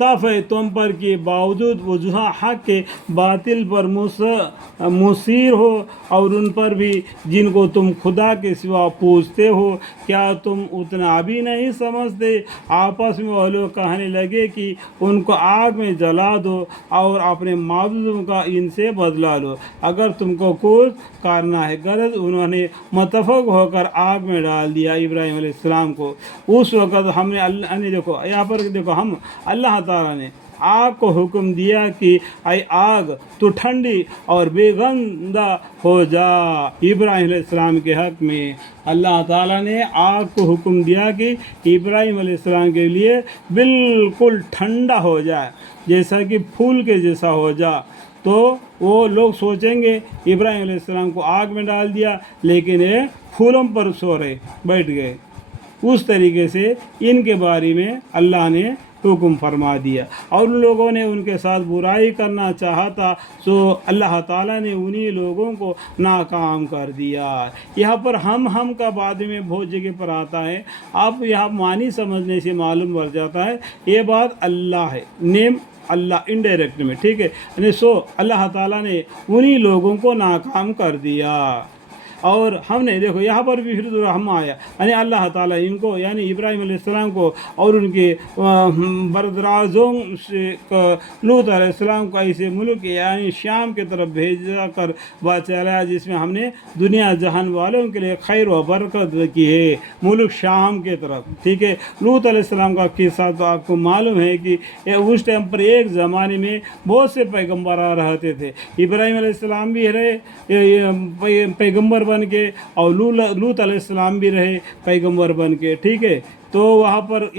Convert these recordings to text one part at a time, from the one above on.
तफ़ तुम पर के बावजूद वो जहाँ हक़ के बातिल पर मुसीर हो, और उन पर भी जिनको तुम खुदा के सिवा पूछते हो, क्या तुम उतना भी नहीं समझते? आपस में वो लोग कहने लगे कि उनको आग में जला दो और अपने माबूदों का इनसे बदला लो अगर तुमको कुछ करना है। गरज उन्होंने मुत्तफ़क़ होकर आग में डाल दिया इब्राहीम अलैहिस्सलाम को। उस वक़्त हमने अल्लाह ने, देखो यहाँ पर देखो, हम अल्लाह ताला ने आग को हुक्म दिया कि आई आग तो ठंडी और बेगंदा हो जा। इब्राहीम अलैहिस्सलाम के हक़ में अल्लाह ताला ने आग को हुक्म दिया कि इब्राहीम अलैहिस्सलाम के लिए बिल्कुल ठंडा हो जाए, जैसा कि फूल के जैसा हो जा। तो वो लोग सोचेंगे इब्राहीम अलैहिस्सलाम को आग में डाल दिया, लेकिन ये फूलों पर सो रहे, बैठ गए। उस तरीके से इनके बारे में अल्लाह ने हुक्म फरमा दिया, और उन लोगों ने उनके साथ बुराई करना चाहा था, तो अल्लाह ताला ने उन्हीं लोगों को नाकाम कर दिया। यहाँ पर हम का बाद में बहुत जगह पर आता है, आप यहाँ मानी समझने से मालूम पड़ जाता है ये बात अल्लाह है, नेम अल्लाह इनडायरेक्ट में, ठीक है। यानी सो अल्लाह ताला ने उन्हीं लोगों को नाकाम कर दिया। और हमने देखो यहाँ पर भी फिर रहम आया, यानी अल्लाह ताला इनको, यानी इब्राहीम अलैहिस्सलाम को और उनके बरदराजों से लूत अलैहिस्सलाम को ऐसे मुल्क यानी शाम की तरफ भेजा कर बचाया जिसमें हमने दुनिया जहान वालों के लिए खैर व बरकत की है, मुल्क शाम के तरफ, ठीक है। लूत अलैहिस्सलाम का किस्सा तो आपको मालूम है कि उस टाइम पर एक ज़माने में बहुत से पैगम्बर आ रहते थे। इब्राहीम अलैहिस्सलाम भी रहे पैगम्बर बन के, और लूत अलैहिस्सलाम भी रहे पैगम्बर बन के, ठीक है। तो वहाँ पर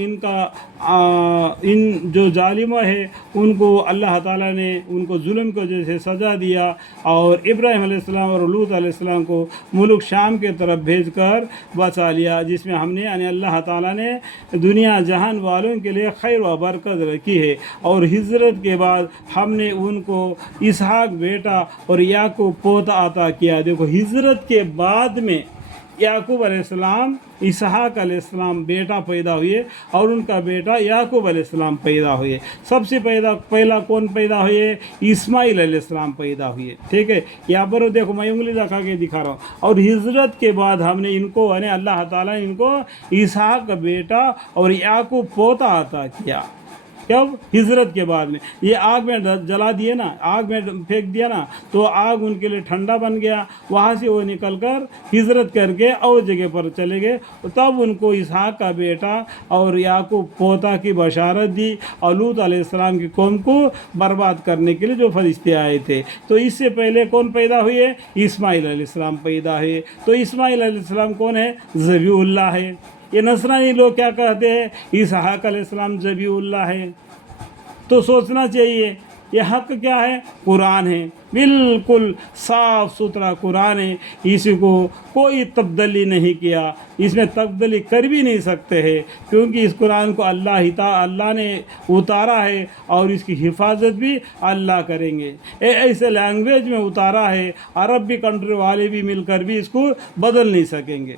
इन जो जालिमा है उनको अल्लाह ताला ने उनको जुल्म को जैसे सज़ा दिया, और इब्राहीम अलैहिस्सलाम और लूत अलैहिस्सलाम को मुल्क शाम के तरफ भेजकर बचा लिया, जिसमें हमने यानी अल्लाह ताला ने दुनिया जहान वालों के लिए खैर व बरकत रखी है। और हिजरत के बाद हमने उनको इसहाक बेटा और याकूब पोता अता किया। देखो हिजरत के बाद में याकूब अलैहिस्सलाम, इसहाक अलैहिस्सलाम बेटा पैदा हुए, और उनका बेटा याकूब अलैहिस्सलाम पैदा हुए। सबसे पहला कौन पैदा हुए? इस्माइल अलैहिस्सलाम पैदा हुए, ठीक है। यहाँ पर देखो मैं उंगली दिखा के दिखा रहा हूँ। और हिजरत के बाद हमने इनको यानी अल्लाह ताला ने इनको इसहाक बेटा और याकूब पोता अता किया। कब? हिजरत के बाद में। ये आग में जला दिए ना, आग में फेंक दिया ना, तो आग उनके लिए ठंडा बन गया। वहाँ से वो निकल कर हिजरत करके और जगह पर चले गए, तब उनको इसहाक का बेटा और याकूब पोता की बशारत दी, और लूत अलैहिस्सलाम की कौम को बर्बाद करने के लिए जो फरिश्ते आए थे। तो इससे पहले कौन पैदा हुए? इस्माइल अलैहिस्सलाम पैदा हुए। तो इस्माइल अलैहिस्सलाम कौन है? ज़बीउल्लाह है। ये नसरानी लोग क्या कहते हैं? इसहाक अलैहिस्सलाम ज़बीउल्लाह है। तो सोचना चाहिए ये हक़ क्या है? कुरान है, बिल्कुल साफ़ सुथरा कुरान है। इसी को कोई तब्दीली नहीं किया, इसमें तब्दीली कर भी नहीं सकते हैं, क्योंकि इस कुरान को अल्लाह ने उतारा है, और इसकी हिफाजत भी अल्लाह करेंगे। ऐसे लैंग्वेज में उतारा है, अरबी कंट्री वाले भी मिलकर भी इसको बदल नहीं सकेंगे।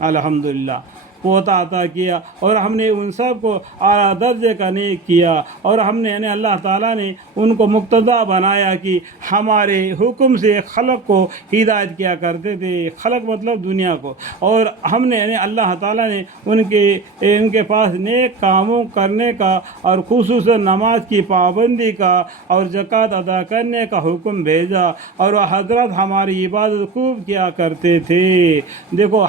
अल्हम्दुलिल्लाह पोता अता किया, और हमने उन सब को आला दर्जे का नेक किया, और हमने यानी अल्लाह ताला ने उनको मुक्तदा बनाया कि हमारे हुक्म से खलक को हिदायत किया करते थे। खलक मतलब दुनिया को। और हमने यानी अल्लाह ताला ने उनके पास नेक कामों करने का और खुसूसन नमाज की पाबंदी का और ज़कात अदा करने का हुक्म भेजा, और हज़रत हमारी इबादत खूब किया करते थे। देखो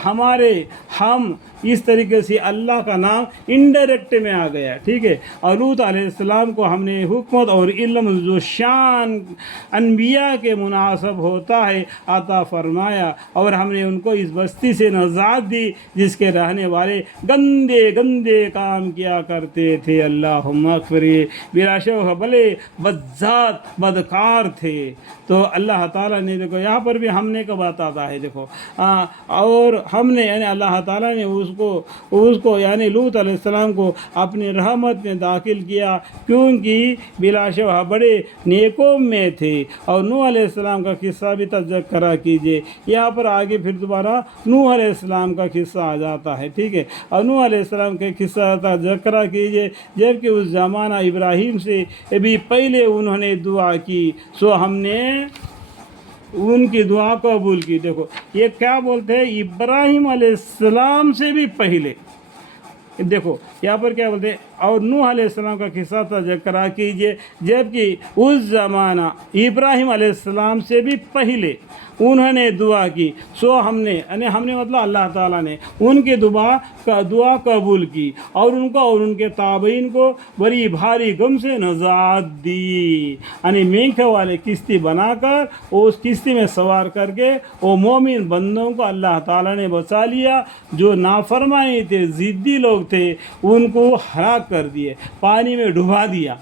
हम इस तरीके से अल्लाह का नाम इनडायरेक्ट में आ गया, ठीक है। और लूत अलैहिस्सलाम को हमने हुकमत और इल्म जो शान अनबिया के मुनासब होता है अता फरमाया, और हमने उनको इस बस्ती से नजात दी जिसके रहने वाले गंदे गंदे काम किया करते थे। अल्लाहुम्मा अग़फ़िर, बिलाशक भले बद्जात बदकार थे। तो अल्लाह ताला ने देखो यहाँ पर भी हमने का बात आता है, देखो और हमने यानी अल्लाह ताला ने اس کو یعنی لوط علیہ السلام کو اپنی رحمت میں داخل کیا، کیونکہ بلا شبہ بڑے نیکوں میں تھے۔ اور نوح علیہ السلام کا قصہ بھی تذکرہ کیجیے، یہاں پر آگے پھر دوبارہ نوح علیہ السلام کا قصہ آ جاتا ہے، ٹھیک ہے۔ اور نوح علیہ السلام کے قصہ تذکرہ کیجیے، جبکہ اس زمانہ ابراہیم سے بھی پہلے انہوں نے دعا کی، سو ہم نے ان کی دعا قبول کی۔ دیکھو یہ کیا بولتے ہیں، ابراہیم علیہ السلام سے بھی پہلے، دیکھو یہاں پر کیا بولتے ہیں، اور نوح علیہ السلام کا قصہ تذکرہ کیجیے، جبکہ اس زمانہ ابراہیم علیہ السلام سے بھی پہلے انہوں نے دعا کی، سو ہم نے مطلب اللہ تعالیٰ نے ان کی دعا قبول کی، اور ان کو اور ان کے تابعین کو بڑی بھاری غم سے نجات دی، یعنی مینکھے والے کشتی بنا کر اس کشتی میں سوار کر کے وہ مومن بندوں کو اللہ تعالیٰ نے بچا لیا۔ جو نافرمانی تھے، ضدی لوگ تھے، ان کو ہلاک کر دیے، پانی میں ڈبا دیا۔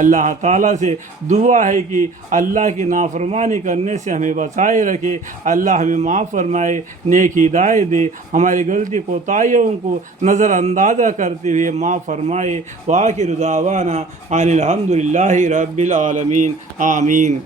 اللہ تعالیٰ سے دعا ہے کہ اللہ کی نافرمانی کرنے سے ہمیں بچائے رکھے، اللہ ہمیں معاف فرمائے، نیک ہدایت دے، ہماری غلطی کوتاہیوں کو نظر اندازہ کرتے ہوئے معاف فرمائے۔ وآخر دعوانا ان الحمد للہ رب العالمین، آمین۔